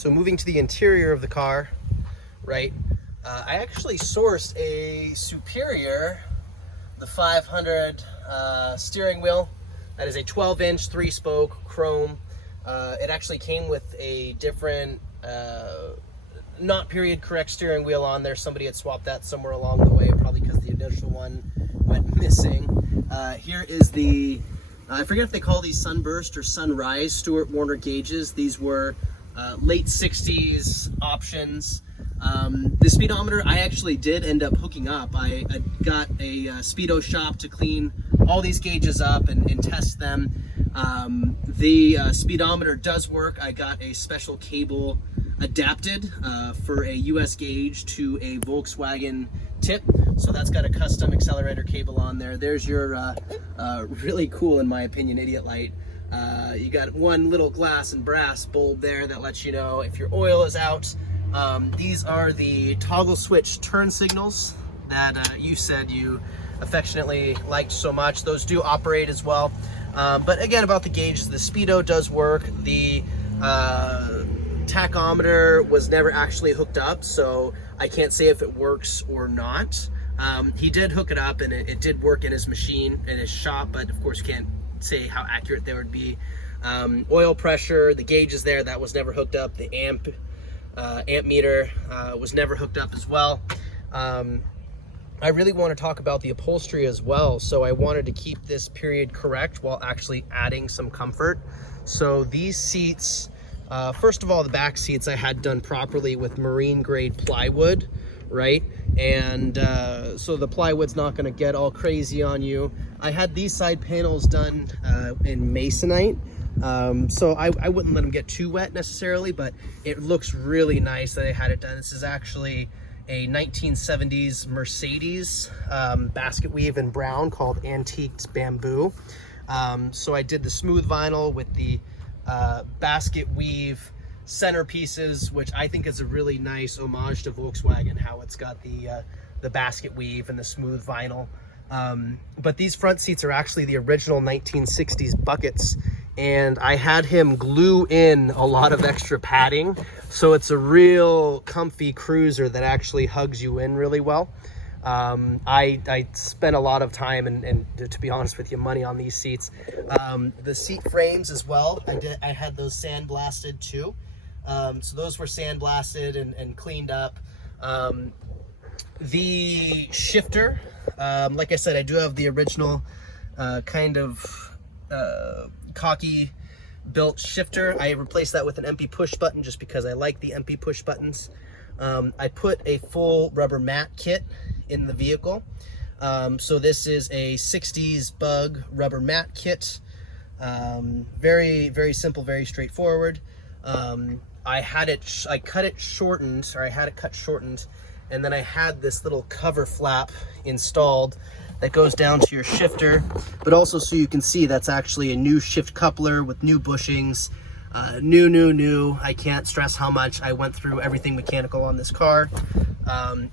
So moving to the interior of the car, right? I actually sourced a Superior, the 500 steering wheel. That is a 12-inch 3-spoke chrome. It actually came with a different, not period correct steering wheel on there. Somebody had swapped that somewhere along the way, probably because the initial one went missing. Here is the, I forget if they call these Sunburst or Sunrise Stewart Warner gauges. These were late 60s options. The speedometer I actually did end up hooking up. I got a speedo shop to clean all these gauges up and test them. The speedometer does work. I got a special cable adapted for a US gauge to a Volkswagen tip. So that's got a custom accelerator cable on there. There's your really cool, in my opinion, idiot light. You got one little glass and brass bulb there that lets you know if your oil is out. These are the toggle switch turn signals that you said you affectionately liked so much. Those do operate as well. But again, about the gauges, the speedo does work. The tachometer was never actually hooked up, so I can't say if it works or not. He did hook it up, and it did work in his machine, in his shop, but of course can't say how accurate they would be. Oil pressure, the gauge is there, that was never hooked up. The amp meter was never hooked up as well. I really want to talk about the upholstery as well, so I wanted to keep this period correct while actually adding some comfort. So these seats, first of all, the back seats I had done properly with marine grade plywood, right? And so the plywood's not going to get all crazy on you. I had these side panels done in masonite. So I wouldn't let them get too wet necessarily, but it looks really nice that I had it done. This is actually a 1970s Mercedes basket weave in brown called Antiqued Bamboo. So I did the smooth vinyl with the basket weave centerpieces, which I think is a really nice homage to Volkswagen, how it's got the basket weave and the smooth vinyl. But these front seats are actually the original 1960s buckets, and I had him glue in a lot of extra padding, so it's a real comfy cruiser that actually hugs you in really well. I spent a lot of time and to be honest with you, money on these seats. The seat frames as well, I had those sandblasted too. So those were sandblasted and cleaned up. The shifter, like I said, I do have the original kind of cocky built shifter. I replaced that with an MP push button just because I like the MP push buttons. I put a full rubber mat kit in the vehicle. So this is a 60s Bug rubber mat kit. Very, very simple, very straightforward. I cut it shortened, or I had it cut shortened, and then I had this little cover flap installed that goes down to your shifter, but also so you can see that's actually a new shift coupler with new bushings, new. I can't stress how much I went through everything mechanical on this car.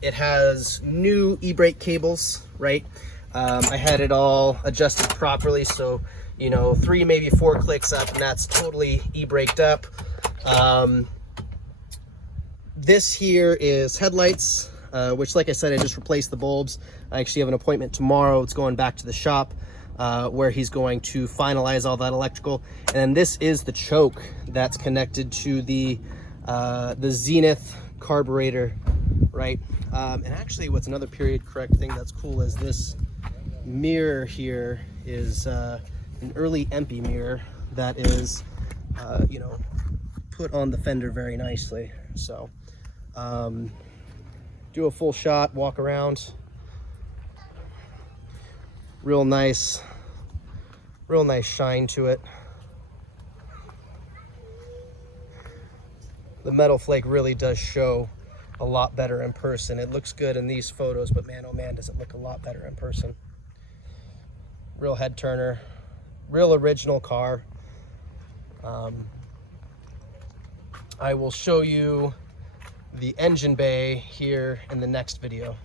It has new e-brake cables, right? I had it all adjusted properly, so you know, 3 maybe 4 clicks up and that's totally e-braked up. This here is headlights, which, like I said, I just replaced the bulbs. I actually have an appointment tomorrow. It's going back to the shop where he's going to finalize all that electrical. And then this is the choke that's connected to the Zenith carburetor, right? And actually, what's another period correct thing that's cool is this mirror here is an early Empy mirror that is, you know, put on the fender very nicely. So do a full shot, walk around. Real nice shine to it. The Metal Flake really does show a lot better in person. It looks good in these photos, but man, oh man, does it look a lot better in person. Real head turner, real original car. I will show you the engine bay here in the next video.